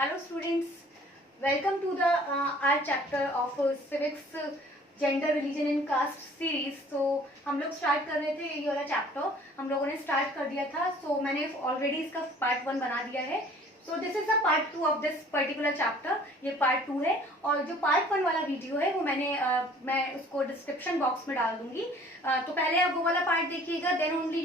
Hello students, welcome to the our chapter of civics, gender, religion and caste series. तो हम लोग start कर रहे थे ये वाला चैप्टर, हम लोगों ने स्टार्ट कर दिया था. सो मैंने ऑलरेडी इसका पार्ट 1 बना दिया है. So this is the part 2 of this particular chapter. ये पार्ट 2 है और जो पार्ट 1 वाला वीडियो है वो मैं उसको डिस्क्रिप्शन बॉक्स में डाल दूंगी. तो पहले आप वो वाला पार्ट देखिएगा, then only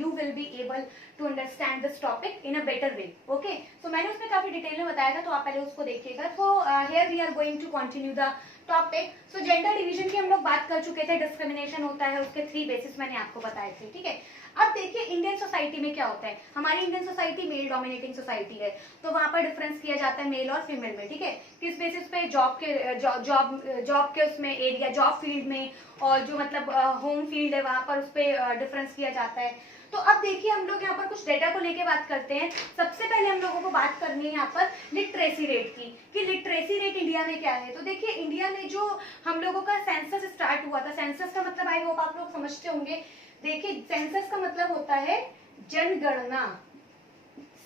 you will be able to understand this topic in a better way. Okay, so मैंने उसमें काफी डिटेल में बताया था, तो आप पहले उसको देखिएगा. तो here we are going to continue the topic. So gender division की हम लोग बात कर चुके थे. डिस्क्रिमिनेशन होता है, उसके 3 बेसिस मैंने आपको बताए थे. ठीक है, अब देखिए इंडियन सोसाइटी में क्या होता है. हमारी Indian society male dominating society है, तो वहां पर डिफरेंस किया जाता है मेल और फीमेल में. ठीक है, किस बेसिस पे? जॉब के उसमें एरिया, जॉब फील्ड में, और जो मतलब होम फील्ड है वहां पर उस पर डिफरेंस किया जाता है. तो अब देखिए हम लोग यहाँ पर कुछ डेटा को लेके बात करते हैं. सबसे पहले हम लोगों को बात करनी है यहाँ पर लिटरेसी रेट की, कि लिटरेसी रेट इंडिया में क्या है. तो देखिए इंडिया में जो हम लोगों का सेंसस स्टार्ट हुआ था, सेंसस का मतलब आई होप आप लोग समझते होंगे. देखिए सेंसस का मतलब होता है जनगणना.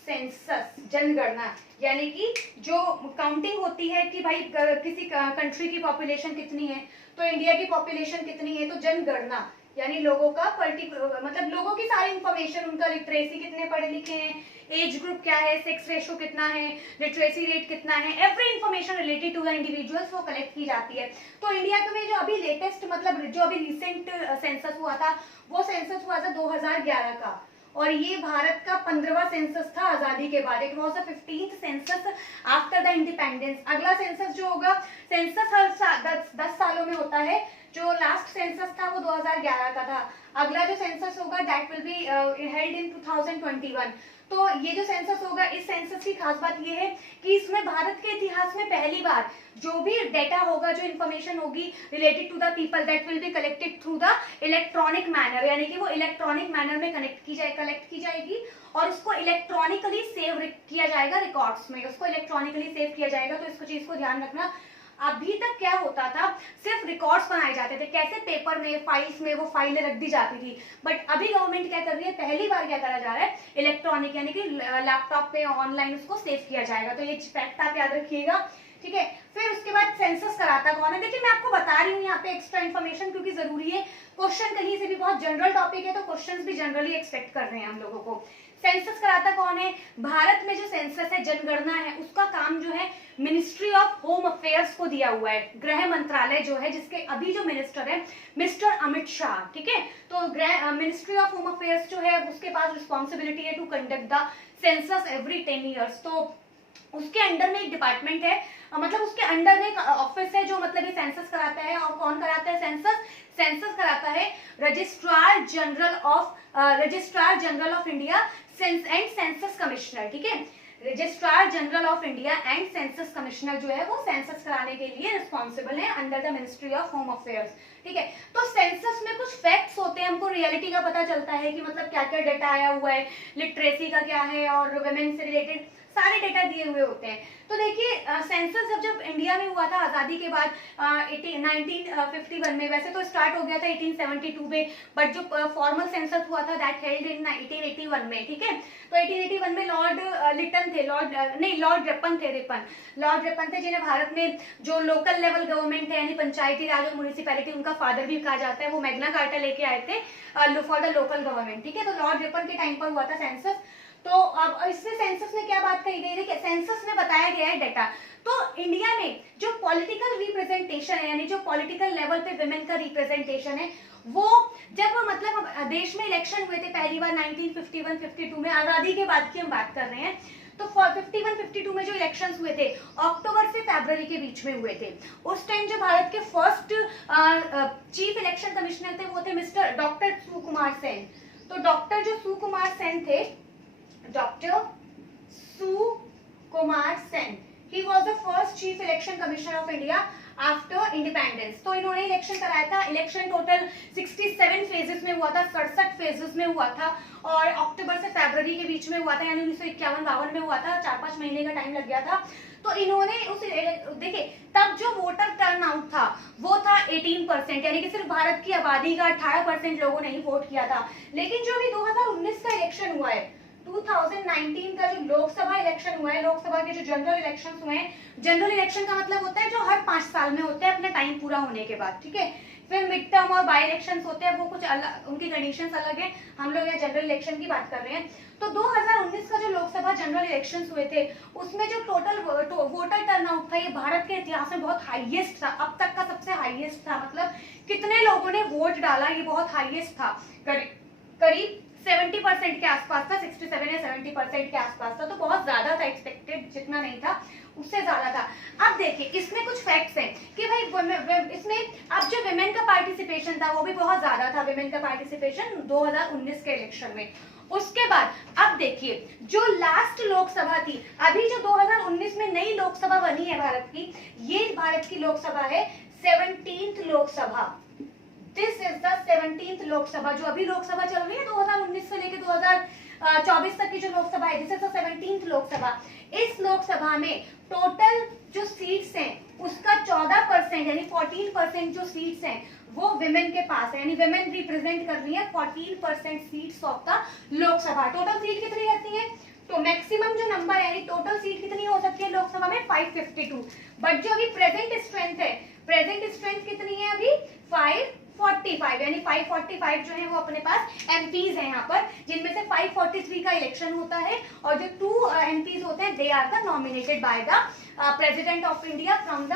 सेंसस जनगणना यानी कि जो काउंटिंग होती है कि भाई किसी कंट्री की पॉपुलेशन कितनी है, तो इंडिया की पॉपुलेशन कितनी है, तो जनगणना यानी लोगों का पर्टिकुलर मतलब लोगों की सारी इंफॉर्मेशन, उनका लिटरेसी कितने पढ़े लिखे हैं, एज ग्रुप क्या है, सेक्स रेशो कितना है, लिटरेसी रेट कितना है, every information related to the individuals वो कलेक्ट की जाती है. तो इंडिया में जो अभी लेटेस्ट मतलब जो अभी रिसेंट सेंसस हुआ था, वो सेंसस हुआ था 2011 का, और ये भारत का 15वां सेंसस था आजादी के बाद. It was the 15th census after the independence. अगला सेंसस जो होगा, सेंसस हर 10 सालों में होता है. जो लास्ट सेंसस था वो 2011 का था. अगला जो सेंसस होगा that will be held in 2021. तो ये जो सेंसस होगा, इस सेंसस की खास बात ये है कि इसमें भारत के इतिहास में पहली बार जो भी डेटा होगा, जो इन्फॉर्मेशन होगी related to the people, that will be collected through the electronic manner, यानी कि वो इलेक्ट्रॉनिक मैनर में कलेक्ट की जाएगी और उसको इलेक्ट्रॉनिकली सेव किया जाएगा रिकॉर्ड्स में. उसको इलेक्ट्रॉनिकली सेव किया जाएगा. तो इसको चीज को ध्यान रखना. अभी तक क्या होता था, सिर्फ रिकॉर्ड्स बनाए जाते थे, कैसे पेपर में, फाइल्स में वो फाइलें रख दी जाती थी. बट अभी गवर्नमेंट क्या कर रही है, पहली बार क्या करा जा रहा है, इलेक्ट्रॉनिक यानी कि लैपटॉप पे ऑनलाइन उसको सेव किया जाएगा. तो ये फैक्ट आप याद रखिएगा. ठीक है, फिर उसके बाद सेंसस कराता कौन है. देखिए मैं आपको बता रही हूँ यहाँ पे एक्स्ट्रा इन्फॉर्मेशन क्योंकि जरूरी है. क्वेश्चन कहीं से भी, बहुत जनरल टॉपिक है तो क्वेश्चंस भी जनरली एक्सपेक्ट कर रहे हैं हम लोगों को. सेंसस कराता कौन है? भारत में जो सेंसस है, जनगणना है, उसका काम जो है मिनिस्ट्री ऑफ होम अफेयर्स को दिया हुआ है. गृह मंत्रालय जो है, जिसके अभी जो मिनिस्टर है मिस्टर अमित शाह. ठीक है, तो मिनिस्ट्री ऑफ होम अफेयर्स जो है उसके पास रिस्पॉन्सिबिलिटी है to conduct the census every 10 years. तो उसके अंडर में एक डिपार्टमेंट है, मतलब उसके अंडर में एक ऑफिस है जो मतलब ये सेंसस कराता है. और कौन कराता है सेंसस? सेंसस कराता है registrar general of India and census commissioner. ठीक है, registrar general of India and census commissioner जो है वो सेंसस कराने के लिए रिस्पॉन्सिबल है under the ministry of home affairs. ठीक है, तो सेंसस में कुछ फैक्ट्स होते हैं, हमको रियलिटी का पता चलता है कि मतलब क्या क्या डेटा आया हुआ है, लिटरेसी का क्या है, और वुमेन से रिलेटेड सारे डेटा दिए हुए होते हैं. तो देखिए सेंसस जब इंडिया में हुआ था आजादी के बाद 1951 में, वैसे तो स्टार्ट हो गया था 1872 में, बट जो फॉर्मल सेंसस हुआ था दैट हेल्ड इन 1881 में. ठीक है, तो 1881 में लॉर्ड रिपन थे जिन्हें भारत में जो लोकल लेवल गवर्नमेंट है यानी पंचायती राज और म्यूनिसिपैलिटी, उनका फादर भी कहा जाता है. वो मैग्ना कार्टा लेके आए थे फॉर द लोकल गवर्नमेंट. ठीक है, तो लॉर्ड रिपन के टाइम पर हुआ था सेंसस. तो अब इसमें सेंसस में क्या बात कही गई है कि सेंसस में बताया गया है डेटा. तो इंडिया में जो पॉलिटिकल रिप्रेजेंटेशन है, यानी जो पॉलिटिकल लेवल पे वुमेन का रिप्रेजेंटेशन है, वो जब मतलब देश में इलेक्शन हुए थे पहली बार 1951-52 में, आजादी के बाद की हम बात कर रहे हैं. तो 51-52 में जो इलेक्शंस हुए थे अक्टूबर से फरवरी के बीच में हुए थे. उस टाइम जो भारत के फर्स्ट चीफ इलेक्शन कमिश्नर थे वो थे मिस्टर डॉक्टर सुकुमार सेन. तो डॉक्टर जो सुकुमार सेन थे, doctor Sukumar Sen, he was the first chief election commissioner of India after independence. तो इन्होंने इलेक्शन कराया था. इलेक्शन टोटल 67 फेजेस में हुआ था, 67 फेजेस में हुआ था, और अक्टूबर से फरवरी के बीच में हुआ था, यानी 1951-52 में हुआ था. 4-5 महीने का टाइम लग गया था. तो इन्होंने उस देखिए तब जो वोटर टर्नआउट था वो था 18%, यानी कि सिर्फ भारत की आबादी का 18% लोगों ने ही वोट किया था. लेकिन जो अभी 2019 का इलेक्शन हुआ है, 2019 का जो लोकसभा इलेक्शन हुआ है, लोकसभा के जो जनरल इलेक्शन हुए हैं, जनरल इलेक्शन का मतलब होता है जो हर 5 साल में होते हैं अपने टाइम पूरा होने के बाद, ठीक है। फिर मिड टर्म और बाई इलेक्शन होते हैं, वो कुछ अलग, उनकी कंडीशंस अलग है, हम लोग यहाँ जनरल इलेक्शन की बात कर रहे हैं। तो 2019 का जो लोकसभा जनरल इलेक्शंस हुए थे, उसमें जो टोटल वोटर टर्नआउट था, ये भारत के इतिहास में बहुत हाईएस्ट था, अब तक का सबसे हाईएस्ट था। मतलब कितने लोगों ने वोट डाला, ये बहुत हाईएस्ट था, करीब 70% के आसपास था, 67 या 70% के आसपास था। तो बहुत ज्यादा था, एक्सपेक्टेड जितना नहीं था उससे ज्यादा था। अब देखिए इसमें कुछ फैक्ट्स हैं कि भाई इसमें अब जो विमेन का पार्टिसिपेशन था वो भी बहुत ज्यादा था, विमेन का पार्टिसिपेशन 2019 के इलेक्शन में। उसके बाद अब देखिए जो लास्ट लोकसभा थी, अभी जो 2019 में नई लोकसभा बनी है भारत की, ये भारत की लोकसभा है 17th Lok Sabha. This is the 17th Lok Sabha, जो अभी लोकसभा चल रही है 2019 से लेकर 2024 तक की जो लोकसभा है, this is the 17th Lok Sabha. इस लोकसभा में टोटल जो सीट्स हैं उसका 14% यानी 14% जो सीट्स हैं वो विमेन के पास है, यानी विमेन रिप्रेजेंट कर रही है 14% seats of the Lok Sabha. Total seat कितनी रहती है, तो मैक्सिमम जो नंबर है यानी टोटल सीट कितनी हो सकती है लोकसभा में 552, बट जो अभी प्रेजेंट स्ट्रेंथ है, प्रेजेंट स्ट्रेंथ कितनी है अभी 545, यानी 545 जो है वो अपने पास एमपीज हैं यहाँ पर, जिनमें से 543 का इलेक्शन होता है और जो 2 एमपीज होते हैं they are the nominated by the president of India from the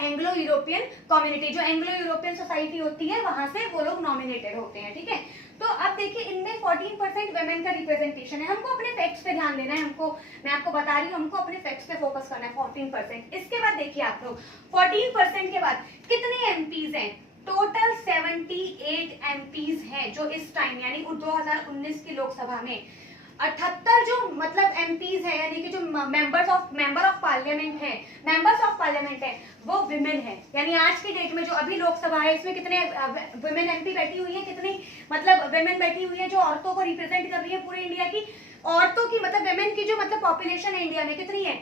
Anglo European community, जो एंग्लो यूरोपियन सोसाइटी होती है वहां से वो लोग नॉमिनेटेड होते हैं, ठीक है। तो अब देखिए इनमें 14% वुमेन का रिप्रेजेंटेशन है। हमको अपने फैक्ट्स पे ध्यान देना है, हमको, मैं आपको बता रही हूँ, हमको अपने फैक्ट्स पे फोकस करना है 14%। इसके बाद देखिए आप लोग 14% के बाद कितने एमपीज हैं, टोटल 78 एमपीज हैं जो इस टाइम यानी 2019 की लोकसभा में 78 जो मतलब एमपीज है, यानी कि जो मेंबर ऑफ पार्लियामेंट है वो विमेन है। यानी आज की डेट में जो अभी लोकसभा है इसमें कितने विमेन एमपी बैठी हुई है, कितनी मतलब विमेन बैठी हुई है जो औरतों को रिप्रेजेंट कर रही है पूरे इंडिया की। औरतों की मतलब विमेन की जो मतलब पॉपुलेशन है इंडिया में कितनी है,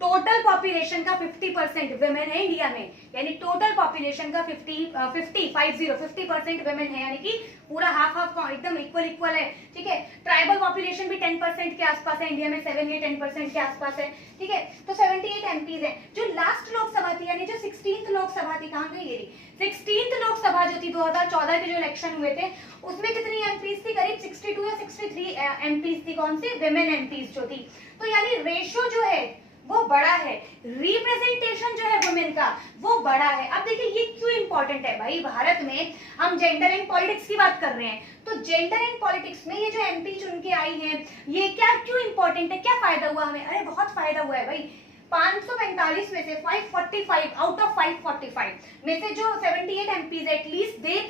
टोटल पॉपुलेशन का 50% विमेन है इंडिया में, यानी टोटल पॉपुलेशन का 50% विमेन है, यानी कि पूरा हाफ एकदम इक्वल है, ठीक है। ट्राइबल पॉपुलेशन भी 10% के आसपास है इंडिया में, 7 या 10% के आसपास है, ठीक है। तो 78 एमपीज है। जो लास्ट लोकसभा थी यानी जो 16th लोकसभा थी, कहाँ गई ये 16th लोकसभा जो थी 2014 के जो इलेक्शन हुए थे, उसमें कितनी एमपीज थी, करीब 62 या 63 एमपीज थी, कौन सी, विमेन एमपीज जो थी। तो यानी रेशियो जो है वो बड़ा है, रिप्रेजेंटेशन जो है वुमेन का वो बड़ा है। अब देखिए ये क्यों इंपॉर्टेंट है भाई, भारत में हम जेंडर एंड पॉलिटिक्स की बात कर रहे हैं, तो जेंडर एंड पॉलिटिक्स में ये जो एमपी चुन के आई हैं ये क्या क्यों इंपॉर्टेंट है, क्या फायदा हुआ हमें, अरे बहुत फायदा हुआ है भाई। 545 में से 545 आउट ऑफ 545 में से जो 78 MPs at least they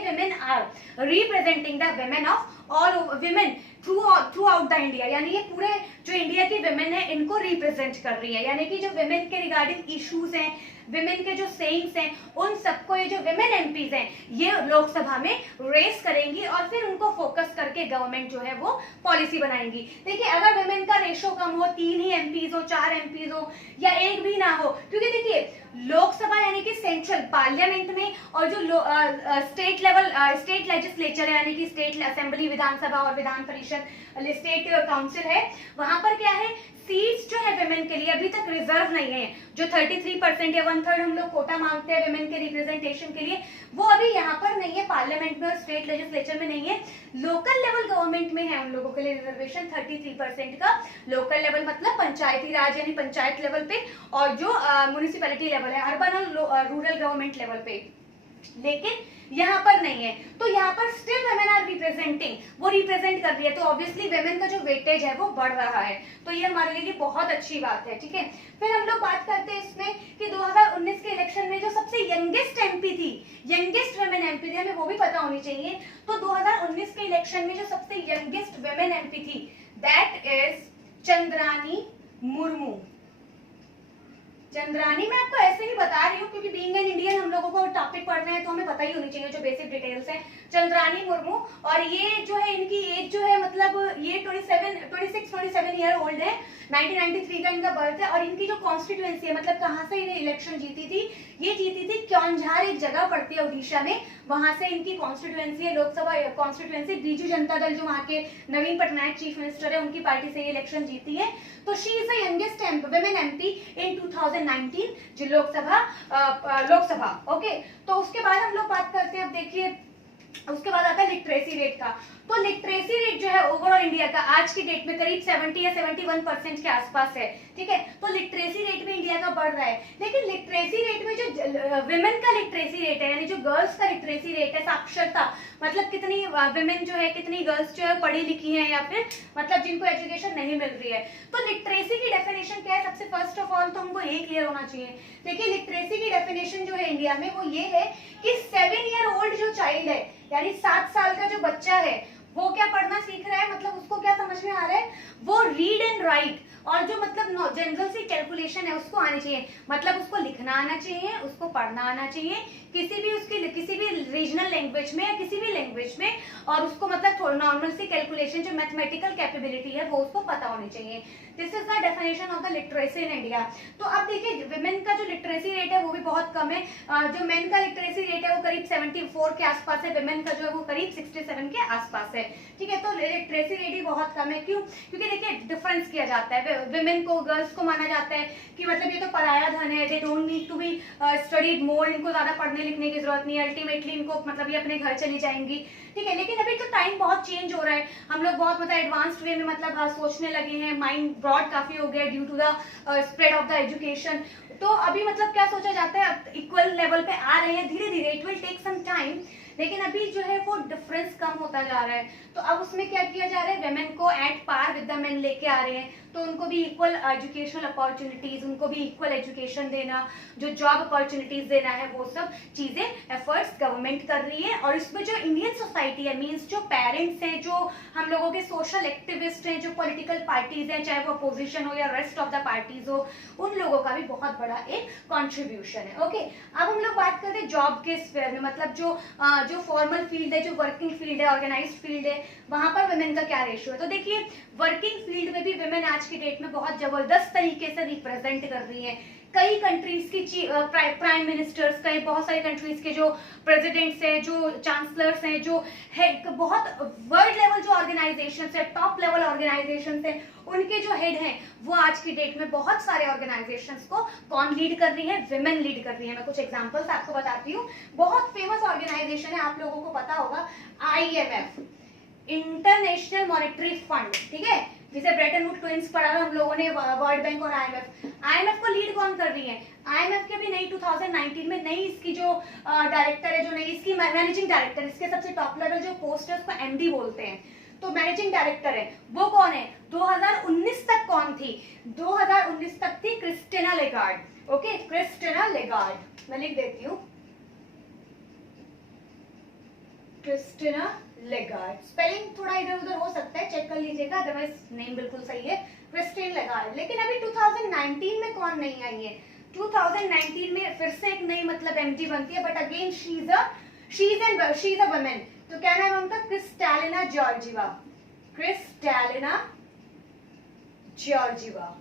women are representing the women of all women throughout the India, यानी ये पूरे जो इंडिया की विमेन है इनको रिप्रेजेंट कर रही है, यानी कि जो विमेन के रिगार्डिंग इश्यूज हैं, विमेन के जो सेइंग्स हैं, उन सबको ये जो विमेन एमपीज हैं ये लोकसभा में रेस करेंगी और फिर उनको फोकस करके गवर्नमेंट जो है वो पॉलिसी बनाएंगी। देखिए अगर विमेन का रेशो कम हो, 3 ही एमपीज हो, 4 एमपीज हो या 1 भी ना हो, क्योंकि देखिए लोकसभा यानी कि सेंट्रल पार्लियामेंट में और जो स्टेट लेवल स्टेट लेजिस्लेचर है यानी कि स्टेट असेंबली, विधानसभा और विधान परिषद, स्टेट काउंसिल है, वहां पर क्या है सीट्स जो है विमेन के लिए अभी तक रिजर्व नहीं है। जो 33% या 1/3 हम लोग कोटा मांगते हैं विमेन के रिप्रेजेंटेशन के लिए, वो अभी यहाँ पर नहीं है, पार्लियामेंट में और स्टेट लेजिस्लेचर में नहीं है। लोकल लेवल गवर्नमेंट में है उन लोगों के लिए रिजर्वेशन 33% का। लोकल लेवल मतलब पंचायती राज यानी पंचायत लेवल पे, और जो म्युनिसिपैलिटी लेवल है, अर्बन और रूरल गवर्नमेंट लेवल पे, लेकिन यहाँ पर नहीं है। तो यहाँ पर स्टिल वुमेन आर रिप्रेजेंटिंग, वो रिप्रेजेंट कर रही है, तो ऑब्वियसली वुमेन का जो वेटेज है वो बढ़ रहा है, तो ये हमारे लिए बहुत अच्छी बात है, ठीक है। फिर हम लोग बात करते हैं इसमें कि 2019 के इलेक्शन में जो सबसे यंगेस्ट एमपी थी, यंगेस्ट वुमेन एमपी थी, हमें वो भी पता होनी चाहिए। तो 2019 के इलेक्शन में जो सबसे यंगेस्ट वुमेन एमपी थी दैट इज चंद्रानी मुर्मू। चंद्रानी मैं आपको ऐसे ही बता रही हूँ क्योंकि बीइंग एन इंडियन हम लोगों को टॉपिक पढ़ना है तो हमें पता ही होनी चाहिए जो बेसिक डिटेल्स हैं, चंद्रानी मुर्मू, और ये जो है इनकी एज जो है मतलब ये 26-27 ईयर ओल्ड है। 1993 का इनका बर्थ है, और इनकी जो कॉन्स्टिट्यूएंसी है मतलब कहाँ से इन्हें इलेक्शन जीती थी, ये जीती थी क्योंझार, एक जगह पड़ती है उड़ीसा में, वहां से इनकी कॉन्स्टिट्यूएंसी है, लोकसभा कॉन्स्टिट्यूएंसी। बीजू जनता दल जो वहाँ के नवीन पटनायक चीफ मिनिस्टर है उनकी पार्टी से ये इलेक्शन जीती है। तो she is the youngest women MP in 2019 जो लोकसभा। ओके, तो उसके बाद हम लोग बात करते हैं, अब देखिए उसके बाद आता है लिटरेसी रेट का। तो लिटरेसी रेट जो है ओवरऑल इंडिया का आज की डेट में करीब 70 या 71% के आसपास है, ठीक है। तो लिटरेसी रेट में इंडिया का बढ़ रहा है, लेकिन लिटरेसी रेट में जो विमेन का लिटरेसी रेट है, यानी जो गर्ल्स का लिटरेसी रेट है, साक्षरता मतलब कितनी विमेन जो है, कितनी गर्ल्स जो है पढ़ी लिखी हैं या फिर मतलब जिनको एजुकेशन नहीं मिल रही है। तो लिटरेसी की डेफिनेशन क्या है, सबसे फर्स्ट ऑफ ऑल तो हमको ये क्लियर होना चाहिए। देखिए लिटरेसी की डेफिनेशन जो है इंडिया में वो ये है कि 7 ईयर ओल्ड जो चाइल्ड है, यानी 7 साल का जो बच्चा है, वो क्या पढ़ना सीख रहा है, मतलब उसको क्या समझ में आ रहा है, वो रीड एंड राइट और जो मतलब जनरल सी कैलकुलेशन है उसको आनी चाहिए, मतलब उसको लिखना आना चाहिए, उसको पढ़ना आना चाहिए, किसी भी रीजनल लैंग्वेज में या किसी भी लैंग्वेज में, और उसको मतलब थोड़ा नॉर्मल सी कैलकुलेशन जो मैथमेटिकल कैपेबिलिटी है वो उसको पता होनी चाहिए। This is the definition of the literacy in India. तो अब देखिए विमेन का जो लिटरेसी रेट है वो भी बहुत कम है, जो मेन का लिटरेसी रेट है वो करीब 74 के आसपास है, विमेन का जो है वो करीब 67 के आसपास है, ठीक है। तो लिटरेसी रेट ही बहुत कम है, क्यों? क्योंकि देखिए डिफरेंस किया जाता है, विमेन को, गर्ल्स को माना जाता है कि मतलब ये तो पराया धन है, they don't need to be studied more, इनको ज्यादा पढ़ने लिखने की जरूरत नहीं है, अल्टीमेटली इनको मतलब ये अपने घर चली जाएंगी, ठीक है। लेकिन अभी तो टाइम बहुत चेंज हो रहा है, हम लोग बहुत मतलब एडवांस्ड वे में मतलब सोचने लगे हैं, माइंड ब्रॉड काफी हो गया due to the spread of the education. तो अभी मतलब क्या सोचा जाता है, इक्वल लेवल पे आ रहे हैं धीरे धीरे, it will take some time, लेकिन अभी जो है वो डिफरेंस कम होता जा रहा है। तो अब उसमें क्या किया जा रहा है, वेमेन को at par with the men लेके आ रहे हैं, तो उनको भी इक्वल एजुकेशनल अपॉर्चुनिटीज, उनको भी इक्वल एजुकेशन देना, जो जॉब अपॉर्चुनिटीज देना है, वो सब चीजें एफर्ट्स गवर्नमेंट कर रही है। और इसमें जो इंडियन सोसाइटी है, मींस जो पेरेंट्स हैं, जो हम लोगों के सोशल एक्टिविस्ट हैं, जो पॉलिटिकल पार्टीज हैं, चाहे वो अपोजिशन हो या रेस्ट ऑफ द पार्टीज हो, उन लोगों का भी बहुत बड़ा एक कॉन्ट्रीब्यूशन है। ओके, अब हम लोग बात करते हैं जॉब के स्फीयर में, मतलब जो फॉर्मल फील्ड है, जो वर्किंग फील्ड है, ऑर्गेनाइज्ड फील्ड है, वहां पर वुमेन का क्या रेशियो है। तो देखिए वर्किंग फील्ड में भी वुमेन आज की डेट में बहुत जबरदस्त तरीके से रिप्रेजेंट कर रही है। कई कंट्रीज की प्राइम मिनिस्टर्स, कई बहुत सारी कंट्रीज के जो प्रेसिडेंट्स हैं, जो चांसलर्स हैं, जो हेड, बहुत वर्ल्ड लेवल जो ऑर्गेनाइजेशंस है, टॉप लेवल ऑर्गेनाइजेशंस हैं, उनके जो हेड हैं वो आज की डेट में बहुत सारे ऑर्गेनाइजेशंस को कौन लीड कर रही है, विमेन लीड कर रही है। मैं कुछ एग्जांपल्स आपको बताती हूँ। बहुत फेमस ऑर्गेनाइजेशन है, आप लोगों को पता होगा, IMF, इंटरनेशनल मॉनेटरी फंड, ठीक है, जिसे ब्रेटन वुड ट्विंस पढ़ा है हम लोगों ने, वर्ल्ड बैंक और IMF को लीड कौन कर रही है। IMF के भी नई 2019 में नई इसकी जो डायरेक्टर है, जो नई इसकी मैनेजिंग डायरेक्टर, इसके सबसे टॉप लेवल जो पोस्ट है उसको MD बोलते हैं, तो मैनेजिंग डायरेक्टर है वो कौन है। 2019 तक कौन थी, 2019 तक थी Christina Lagarde. Okay, Christina Lagarde, मैं लिख देती हूँ, क्रिस्टिना लेगार्ड। स्पेलिंग थोड़ा इधर उधर हो सकता है, चेक कर लीजिएगा, अदरवाइज नेम बिल्कुल सही है, क्रिस्टिन लेगार्ड। लेकिन अभी 2019 में कौन नहीं आई है, 2019 में फिर से एक नई मतलब MD बनती है, but again she is a women. तो क्या नाम है उनका, क्रिस्टालिना जॉर्जिवा, क्रिस्टालिना जॉर्जिवा।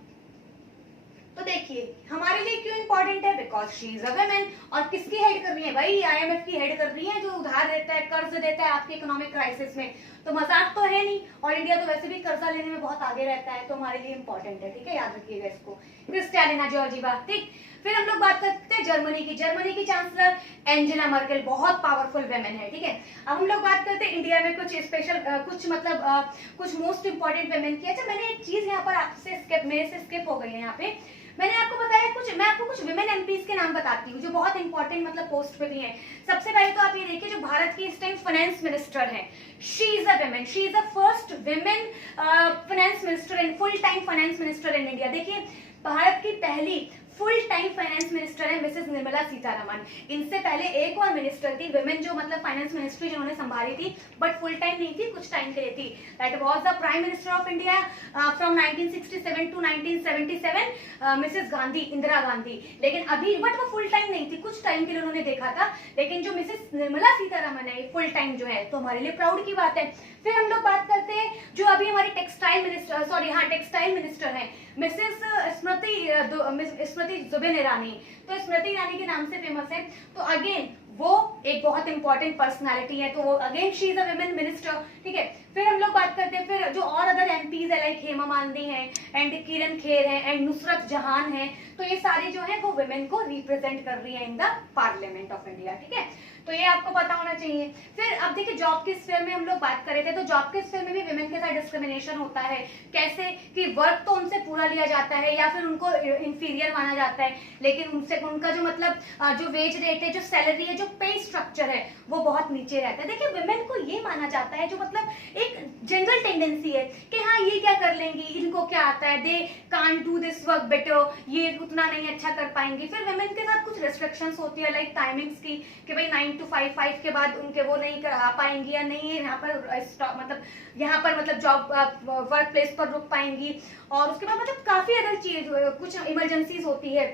तो देखिए हमारे लिए क्यों इंपॉर्टेंट है, because she is a women. और किसकी हेड कर रही है भाई, IMF की हेड कर रही है, जो उधार देता है, कर्ज देता है आपके इकोनॉमिक क्राइसिस में, तो मजाक तो है नहीं। और इंडिया तो वैसे भी कर्जा लेने में बहुत आगे रहता है, तो हमारे लिए इंपॉर्टेंट है, ठीक है, याद रखिएगा इसको, क्रिस्टालिना जॉर्जिवा। ठीक, फिर हम लोग बात करते हैं जर्मनी की चांसलर एंजेला मर्केल, बहुत पावरफुल वुमेन है, ठीक है। अब हम लोग बात करते हैं इंडिया में कुछ स्पेशल, कुछ मोस्ट इंपॉर्टेंट वुमेन की। अच्छा, मैंने एक चीज यहाँ पर आपसे मेरे से स्किप हो गई है, यहाँ पे मैंने आपको बताया मैं आपको कुछ विमेन MPs के नाम बताती हूँ जो बहुत इंपॉर्टेंट मतलब पोस्ट पे भी हैं। सबसे पहले तो आप ये देखिए, जो भारत की इस टाइम फाइनेंस मिनिस्टर है, she is a women, she is the first women finance minister and full time finance minister in India. देखिए भारत की पहली फुल टाइम फाइनेंस मिनिस्टर है मिसेस निर्मला सीतारमण। इनसे पहले एक और मिनिस्टर थी विमेन जो मतलब फाइनेंस मिनिस्ट्री जिन्होंने संभाली थी, बट फुल टाइम नहीं थी, कुछ टाइम के लिए थी। That was the prime minister of India फ्रॉम 1967 टू 1977, मिसेस गांधी, इंदिरा गांधी। लेकिन अभी बट वो फुल टाइम नहीं थी, कुछ टाइम के लिए उन्होंने देखा था। लेकिन जो मिसेस निर्मला सीतारमण है फुल टाइम जो है, तो हमारे लिए प्राउड की बात है। फिर हम लोग बात करते हैं जो अभी हमारी टेक्सटाइल मिनिस्टर है मिसेस स्मृति जुबिन ईरानी। तो स्मृति ईरानी के नाम से फेमस है। तो अगेन वो एक बहुत इंपॉर्टेंट पर्सनालिटी है, तो वो again she is a women minister, ठीक है। फिर हम लोग बात करते हैं फिर जो और अदर एमपीज है लाइक हेमा मालिनी है एंड किरण खेर है एंड नुसरत जहान है। तो ये सारे जो है वो वुमेन को रिप्रेजेंट कर रही है in the parliament of India, ठीक है। तो ये आपको पता होना चाहिए। फिर अब देखिए जॉब के स्फीयर में हम लोग बात कर रहे थे, तो जॉब के स्फीयर में भी वुमेन के साथ डिस्क्रिमिनेशन होता है। कैसे कि वर्क तो उनसे पूरा लिया जाता है या फिर उनको इंफीरियर माना जाता है, लेकिन उनसे उनका जो मतलब जो वेज रेट है, जो सैलरी है, जो पे स्ट्रक्चर है वो बहुत नीचे रहता है। देखिए वुमेन को ये माना जाता है, जो मतलब एक जनरल टेंडेंसी है कि हाँ ये क्या कर लेंगी, इनको क्या आता है, they can't do this work better, ये उतना नहीं अच्छा कर पाएंगी। फिर वुमेन के साथ कुछ रेस्ट्रिक्शंस होती है लाइक टाइमिंग्स की, कि भाई 9 to 5 के बाद उनके वो नहीं करा पाएंगी या नहीं यहाँ पर मतलब जॉब वर्क प्लेस पर रुक पाएंगी। और उसके बाद मतलब काफी अदर चीज कुछ इमरजेंसीज होती है,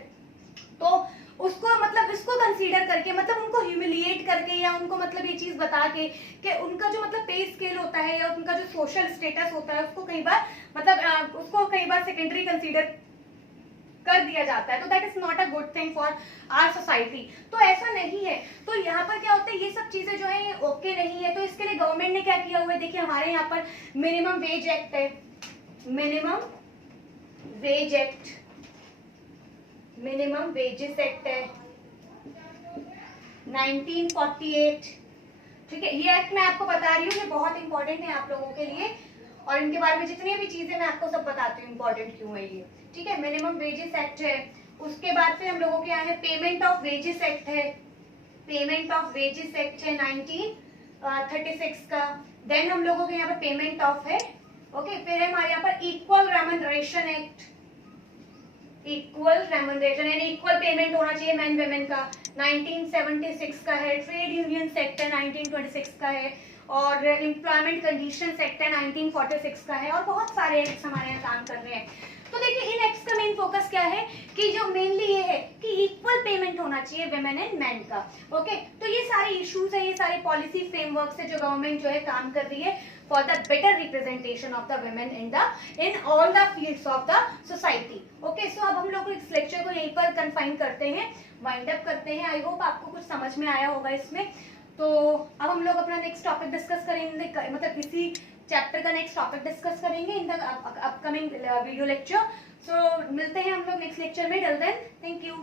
तो उसको मतलब इसको कंसीडर करके मतलब उनको ह्यूमिलिएट करके या उनको मतलब ये चीज बता के कि उनका जो मतलब पे स्केल होता है या उनका जो सोशल स्टेटस होता है उसको कई बार मतलब उसको कई बार सेकेंडरी कंसीडर कर दिया जाता है। तो that is not a good thing for our society. तो ऐसा नहीं है। तो यहाँ पर क्या होता है, ये सब चीजें जो है ये ओके नहीं है। तो इसके लिए गवर्नमेंट ने क्या किया हुआ है, देखिए हमारे यहाँ पर मिनिमम वेज एक्ट है, मिनिमम वेजेस एक्ट है 1948, ठीक है। ये एक्ट मैं आपको बता रही हूँ, ये बहुत इंपॉर्टेंट है आप लोगों के लिए, और इनके बारे में जितनी भी चीजें मैं आपको सब बताती हूँ इंपॉर्टेंट क्यों है ये, ठीक है। मिनिमम वेजेस एक्ट है। उसके बाद फिर हम लोगों के यहाँ है पेमेंट ऑफ वेजेस एक्ट है, पेमेंट ऑफ वेजेस एक्ट है 1936 का। देन हम लोगों के यहाँ पे पेमेंट ऑफ है, ओके। फिर है हमारे यहाँ पर equal remuneration act, equal remuneration यानी इक्वल पेमेंट होना चाहिए मैन वेमेन का, 1976 का है। ट्रेड यूनियन एक्ट है 1926 का है, और एम्प्लॉयमेंट कंडीशंस एक्ट है 1946 का है, और बहुत सारे एक्ट्स हमारे यहाँ काम कर रहे हैं। तो देखिए इन एक्ट्स का मेन फोकस क्या है कि जो मेनली ये है कि इक्वल पेमेंट होना चाहिए वुमेन एंड मैन का, ओके। तो ये सारे इश्यूज है, ये सारे पॉलिसी फ्रेमवर्क है जो गवर्नमेंट जो है काम कर रही है for the better representation of the women in all the fields of the society, okay। so अब हम लोग इस लेक्चर को यहीं पर कन्फाइन करते हैं, वाइंड अप करते हैं। आई होप आपको कुछ समझ में आया होगा इसमें। तो अब हम लोग अपना नेक्स्ट टॉपिक डिस्कस करेंगे, मतलब इसी चैप्टर का नेक्स्ट टॉपिक डिस्कस करेंगे in the upcoming video lecture. So मिलते हैं हम लोग नेक्स्ट लेक्चर में। Till then thank you.